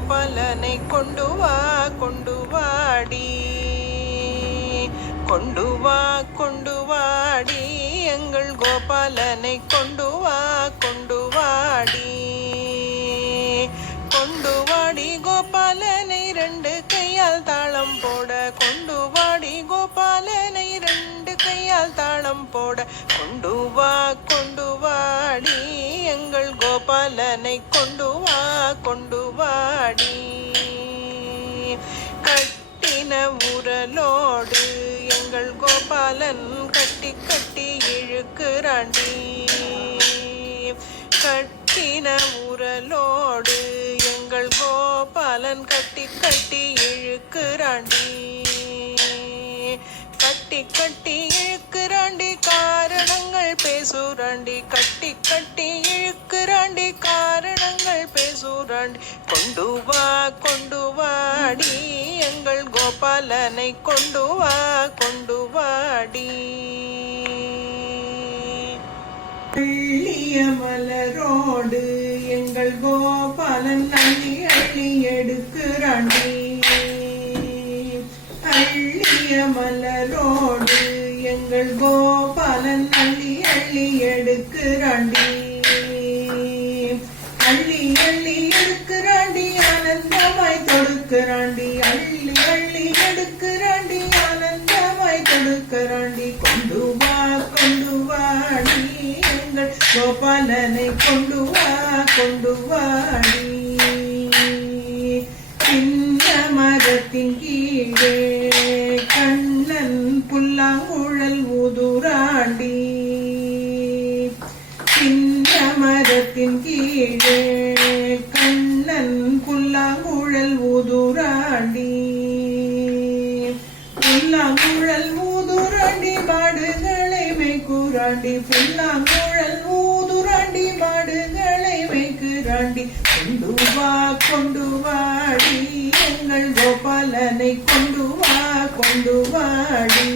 கோபாலனை கொண்டு வா கொண்டு வாடி, கொண்டு வா கொண்டு வாடி, எங்கள் கோபாலனை கொண்டு வா கொண்டு வாடி, கொண்டு வாடி கோபாலனை ரெண்டு கையால் தாளம் போட, கொண்டு வாடி கோபாலனை ரெண்டு கையால் தாளம் போட, கொண்டு வா கொண்டு வாடி, எங்கள் கோபாலனை கொண்டு வா கொண்டு வாடி. கட்டின உரலோடு எங்கள் கோபாலன் கட்டி கட்டி இழுக்குறாண்டி, கட்டின உரலோடு எங்கள் கோபாலன் கட்டி கட்டி இழுக்குறாண்டி, கட்டி கட்டி இழுக்குறாண்டி காரணங்கள் பேசுறாண்டி, கட்டி கட்டி இழுக்குறாண்டி காரணங்கள் பேசுறாண்டி, கொண்டு வா கொண்டு வாடி, எங்கள் கோபாலனை கொண்டு வா கொண்டு வாடி. அள்ளிய மலரோடு எங்கள் கோபாலன் அள்ளி அள்ளி எடுக்குறாண்டி, அள்ளிய மலரோடு எங்கள் கோபாலன் அள்ளி அள்ளி எடுக்குறாண்டி, அள்ளி அள்ளி எடுக்குறாண்டி ஆனந்தமாய் தொடுக்குறாண்டி, அள்ளி அள்ளி எடுக்குறாண்டி ஆனந்தமாய் தொடுக்குறாண்டி, கொண்டு வா கொண்டு வாடி, எங்கள் கோபாலனை கொண்டு வா கொண்டு வாடி. சின்ன மரத்தின் கீழே கண்ணன் புல்லாங்குழல் ஊதுறாண்டி, சின்ன மரத்தின் கீழே கண்ணன் புல்லாங்குழல் ஊதுறாண்டி, புல்லாங்குழல் ஊதுறாண்டி மாடுகளை மேய்க்குறாண்டி, புல்லாங்குழல் ஊதுறாண்டி மாடுகளை மேய்க்குறாண்டி, கொண்டு வா கொண்டு வாடி, எங்கள் கோபாலனை கொண்டு வா கொண்டு வாடி.